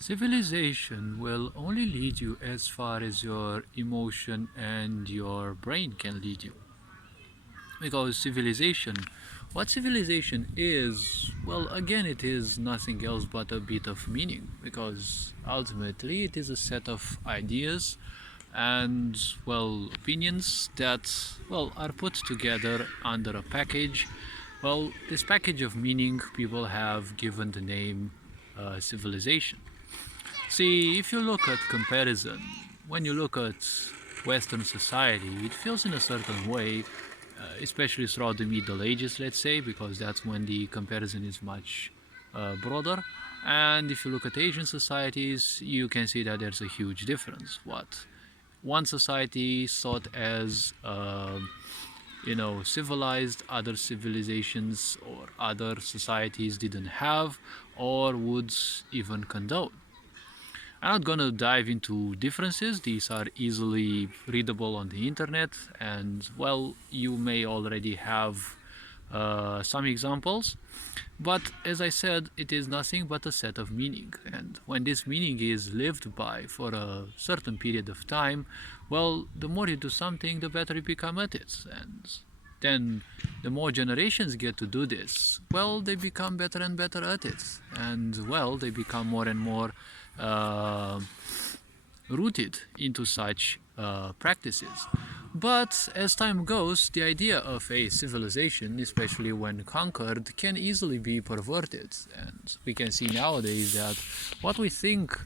Civilization will only lead you as far as your emotion and your brain can lead you. Because what civilization is, well, again, it is nothing else but a bit of meaning. Because ultimately, it is a set of ideas and, well, opinions that, well, are put together under a package. Well, this package of meaning people have given the name civilization. See, if you look at comparison, when you look at Western society, it feels in a certain way, especially throughout the Middle Ages, let's say, because that's when the comparison is much broader. And if you look at Asian societies, you can see that there's a huge difference. What one society thought as civilized, other civilizations or other societies didn't have or would even condone. I'm not gonna dive into differences, these are easily readable on the internet, and well, you may already have some examples. But as I said, it is nothing but a set of meaning, and when this meaning is lived by for a certain period of time, well, the more you do something, the better you become at it. And then the more generations get to do this, well, they become better and better at it. And well, they become more and more uh, rooted into such practices. But as time goes, the idea of a civilization, especially when conquered, can easily be perverted. And we can see nowadays that what we think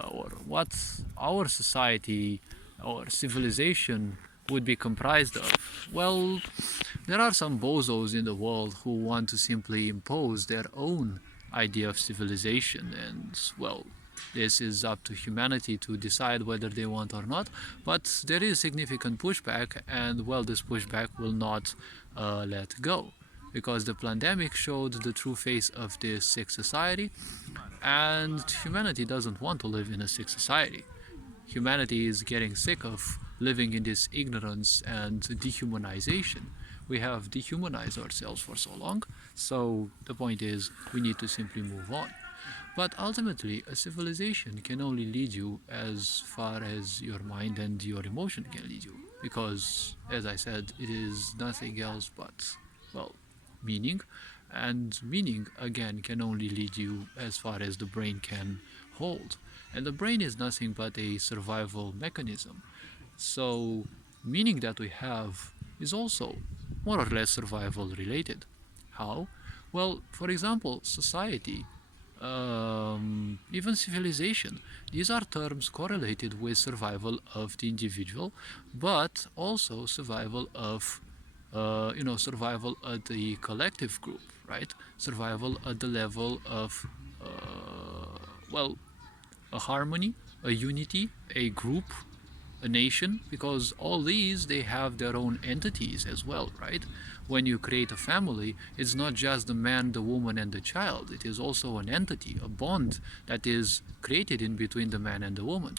or what our society or civilization would be comprised of. Well, there are some bozos in the world who want to simply impose their own idea of civilization, and well, this is up to humanity to decide whether they want or not, but there is significant pushback, and well, this pushback will not let go, because the pandemic showed the true face of this sick society, and humanity doesn't want to live in a sick society. Humanity is getting sick of living in this ignorance and dehumanization. We have dehumanized ourselves for so long, so the point is we need to simply move on. But ultimately, a civilization can only lead you as far as your mind and your emotion can lead you. Because, as I said, it is nothing else but, well, meaning. And meaning, again, can only lead you as far as the brain can hold. And the brain is nothing but a survival mechanism. So, meaning that we have is also more or less survival related. How? Well, for example, society, even civilization. These are terms correlated with survival of the individual, but also survival of, survival at the collective group, right? Survival at the level of, well, a harmony, a unity, a group, a nation, because all these, they have their own entities as well, right? When you create a family, it's not just the man, the woman, and the child. It is also an entity, a bond that is created in between the man and the woman.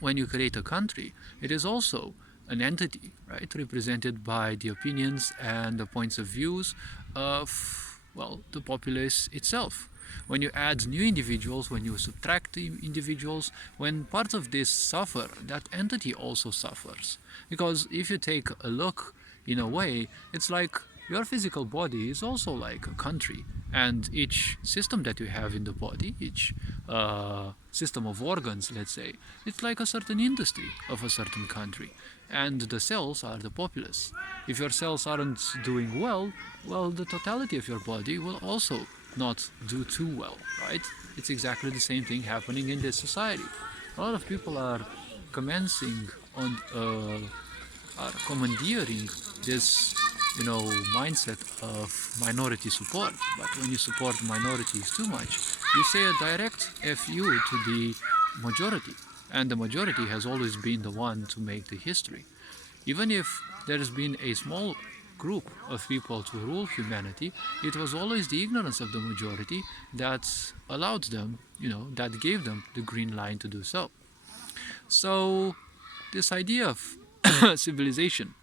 When you create a country, it is also an entity, right, represented by the opinions and the points of views of, well, the populace itself. When you add new individuals, when you subtract individuals, when parts of this suffer, that entity also suffers. Because if you take a look, in a way, it's like your physical body is also like a country, and each system that you have in the body, each system of organs, let's say, it's like a certain industry of a certain country, and the cells are the populace. If your cells aren't doing well, well, the totality of your body will also not do too well, right? It's exactly the same thing happening in this society. A lot of people are commencing on are commandeering this, mindset of minority support. But when you support minorities too much, you say a direct fu to the majority, and the majority has always been the one to make the history. Even if there's been a small group of people to rule humanity, it was always the ignorance of the majority that allowed them, that gave them the green line to do so. So this idea of civilization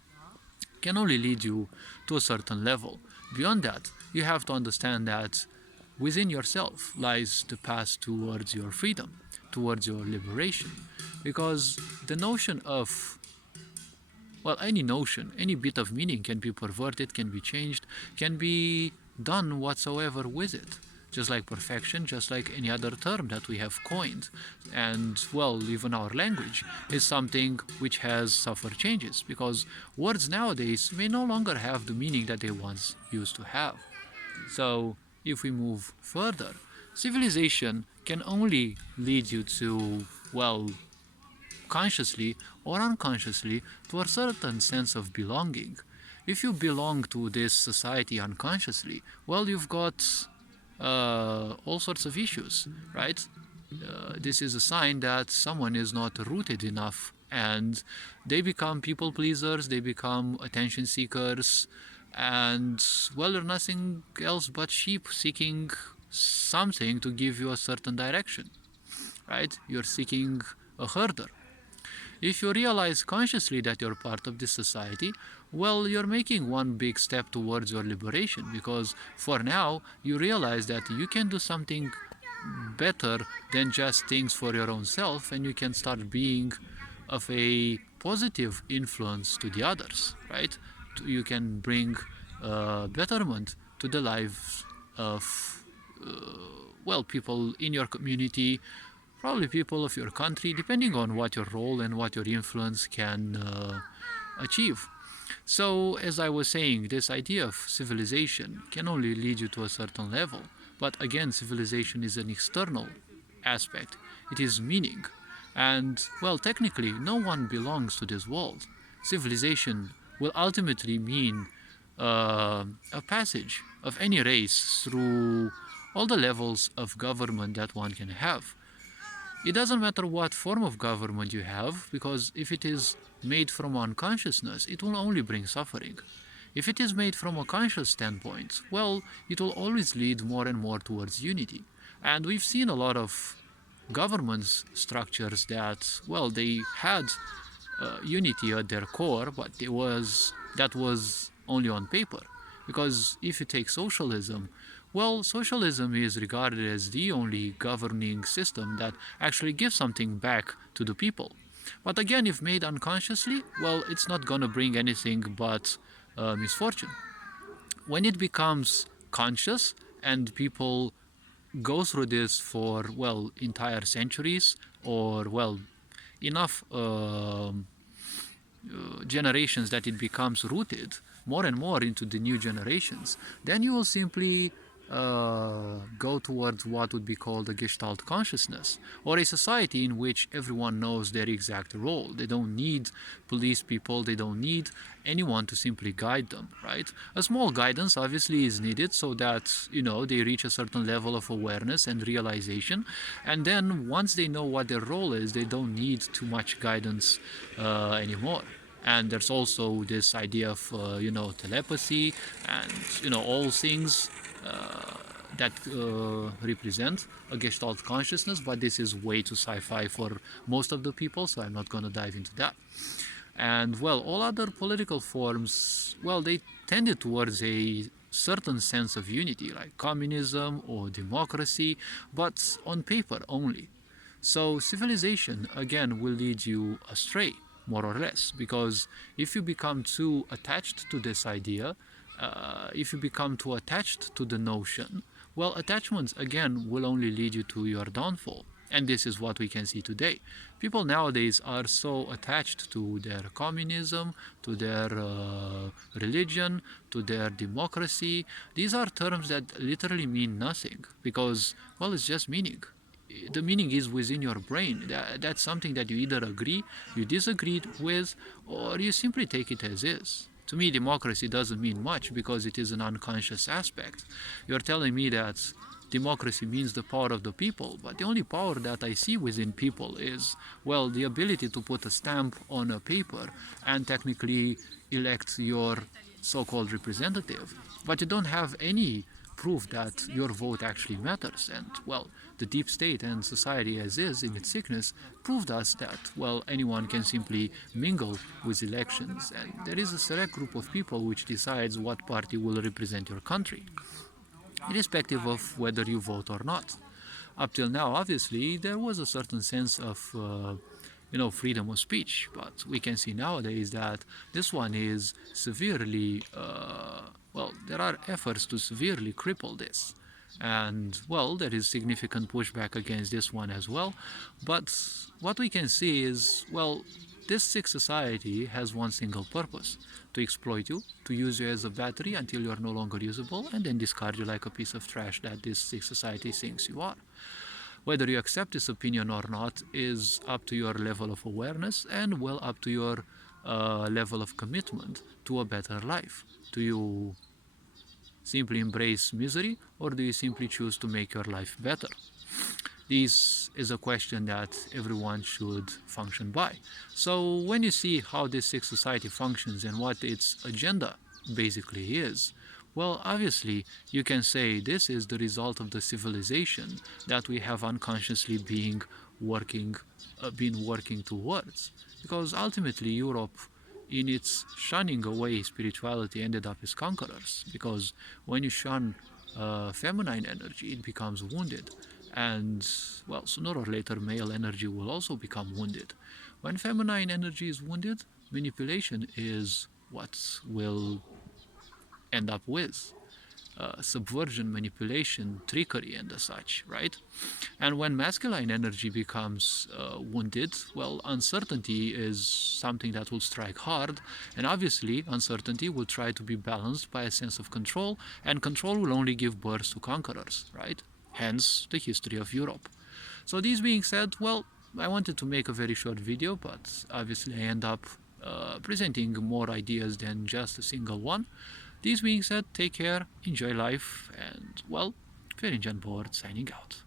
can only lead you to a certain level. Beyond that, you have to understand that within yourself lies the path towards your freedom, towards your liberation. Because the notion of, well, any notion, any bit of meaning can be perverted, can be changed, can be done whatsoever with it. Just like perfection, just like any other term that we have coined. And, well, even our language is something which has suffered changes, because words nowadays may no longer have the meaning that they once used to have. So, if we move further, civilization can only lead you to, well, consciously or unconsciously, to a certain sense of belonging. If you belong to this society unconsciously, well, you've got all sorts of issues, right? This is a sign that someone is not rooted enough, and they become people pleasers, they become attention seekers, and, well, they're nothing else but sheep seeking something to give you a certain direction, right? You're seeking a herder. If you realize consciously that you're part of this society, well, you're making one big step towards your liberation, because for now you realize that you can do something better than just things for your own self, and you can start being of a positive influence to the others, right? You can bring betterment to the lives of, well, people in your community, probably people of your country, depending on what your role and what your influence can achieve. So, as I was saying, this idea of civilization can only lead you to a certain level. But again, civilization is an external aspect, it is meaning. And, well, technically, no one belongs to this world. Civilization will ultimately mean a passage of any race through all the levels of government that one can have. It doesn't matter what form of government you have, because if it is made from unconsciousness, it will only bring suffering. If it is made from a conscious standpoint, well, it will always lead more and more towards unity. And we've seen a lot of government structures that, well, they had unity at their core, but that was only on paper. Because if you take socialism, well, socialism is regarded as the only governing system that actually gives something back to the people. But again, if made unconsciously, well, it's not gonna bring anything but misfortune. When it becomes conscious and people go through this for, well, entire centuries, or, well, enough generations that it becomes rooted more and more into the new generations, then you will simply go towards what would be called a Gestalt consciousness, or a society in which everyone knows their exact role. They don't need police people, they don't need anyone to simply guide them, right? A small guidance obviously is needed so that, they reach a certain level of awareness and realization, and then once they know what their role is, they don't need too much guidance anymore. And there's also this idea of telepathy and all things that represent a Gestalt consciousness, but this is way too sci-fi for most of the people, so I'm not going to dive into that. And, well, all other political forms, well, they tended towards a certain sense of unity, like communism or democracy, but on paper only. So civilization, again, will lead you astray, more or less, because if you become too attached to this idea, if you become too attached to the notion, well, attachments, again, will only lead you to your downfall. And this is what we can see today. People nowadays are so attached to their communism, to their religion, to their democracy. These are terms that literally mean nothing, because, well, it's just meaning. The meaning is within your brain. That's something that you either agree, you disagree with, or you simply take it as is. To me, democracy doesn't mean much because it is an unconscious aspect. You're telling me that democracy means the power of the people, but the only power that I see within people is, well, the ability to put a stamp on a paper and technically elect your so-called representative. But you don't have any proof that your vote actually matters. And, well, the deep state and society as is in its sickness proved us that, well, anyone can simply mingle with elections, and there is a select group of people which decides what party will represent your country. irrespective of whether you vote or not. Up till now, obviously, there was a certain sense of freedom of speech, but we can see nowadays that this one is severely there are efforts to severely cripple this, and there is significant pushback against this one as well. But what we can see is, this sick society has one single purpose: to exploit you, to use you as a battery until you are no longer usable, and then discard you like a piece of trash that this sick society thinks you are. Whether you accept this opinion or not is up to your level of awareness and up to your level of commitment to a better life. Do you simply embrace misery, or do you simply choose to make your life better? This is a question that everyone should function by. So when you see how this sick society functions and what its agenda basically is, obviously you can say this is the result of the civilization that we have unconsciously been working towards. Because ultimately Europe, in its shunning away spirituality, ended up as conquerors. Because when you shun feminine energy, it becomes wounded. And sooner or later, male energy will also become wounded. When feminine energy is wounded, manipulation is what will end up with subversion, manipulation, trickery, and such, right? And when masculine energy becomes wounded, uncertainty is something that will strike hard, and obviously uncertainty will try to be balanced by a sense of control, and control will only give birth to conquerors, right? Hence the history of Europe. So this being said, I wanted to make a very short video, but obviously I end up presenting more ideas than just a single one. This being said, take care, enjoy life, and Ferenc Board signing out.